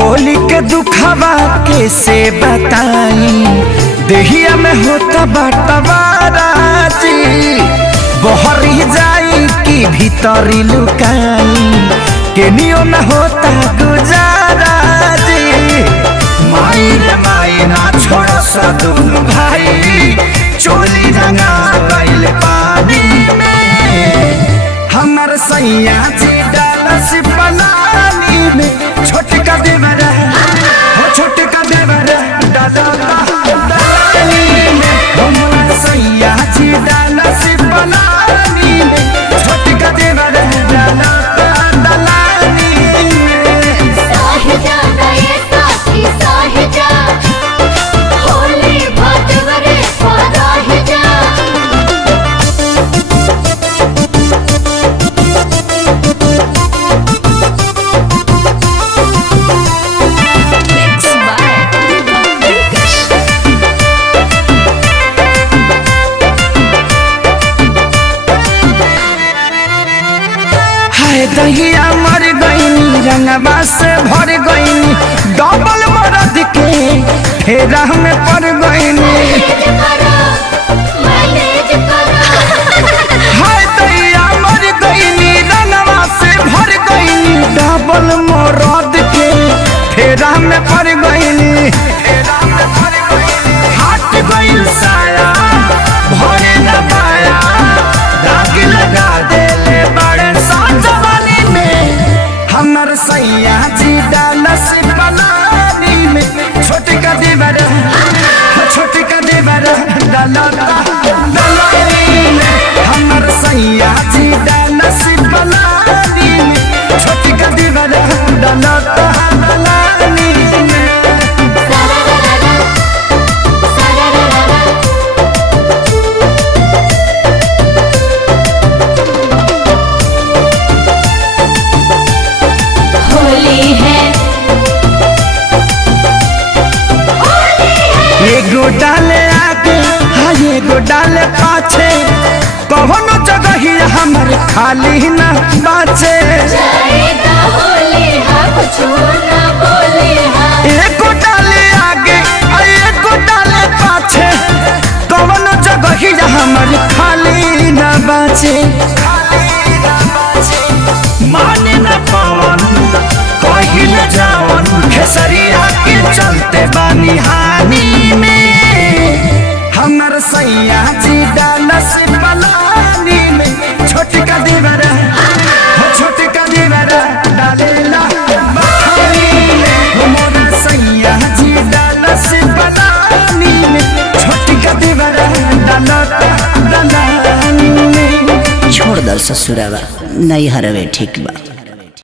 होली के दुखवा कैसे बताई, देहिया में होता बटवाराजी, बहरी जाई कि भीतरी लुकाई, केनियो न होता गुजाराजी। माई रे माई ना छोड़ सा दुनु भाई, चोली रंगा गइल पानी में, हमर सैया जी डालस पलानी में, छोटका देवर हो छोटका देवर दलानी में, हमर सैया जी डालस पलानी में, छोटका देवर दलानी में। साहिजा गए साथी साहिजा, होली भटवरे पराहिजा। दहिया मर गईनी रंगवा से भर गईनी, डबल मरद के फेरा में पड़ गईनी। हाय दहिया मर गईनी रंगवा से भर गईनी, डबल मरद के फेरा में पड़ गईनी। हट गईल साया भरे न पाया, दाग लगा देले बड़े साजवानी में, हमर सैया जी डालस पलानी में, छोटका देवर छोटका देवर दलानी में, हमर सैया जी डालस पलानी में, छोटका देवर दलानी में। एगो डाले आगे हाँ एगो डाले पाछे, कौनो जगह ही हमर खाली न बाचे। एगो डाले आगे एगो डाले पाछे, कौनो जगह ही हमर खाली न बाचे। माने न पवन कहीं न जावन, खेसरिया के चलते बानी हानि में, हमर सैया जी डालस पलानी में, छोटका देवर हो छोटका देवर डालेला बखानी में, हमर सैया जी डालस पलानी में, छोटका देवर दलानी में। छोड़ दल ससुरावा नहीं हरवे ठीक बा।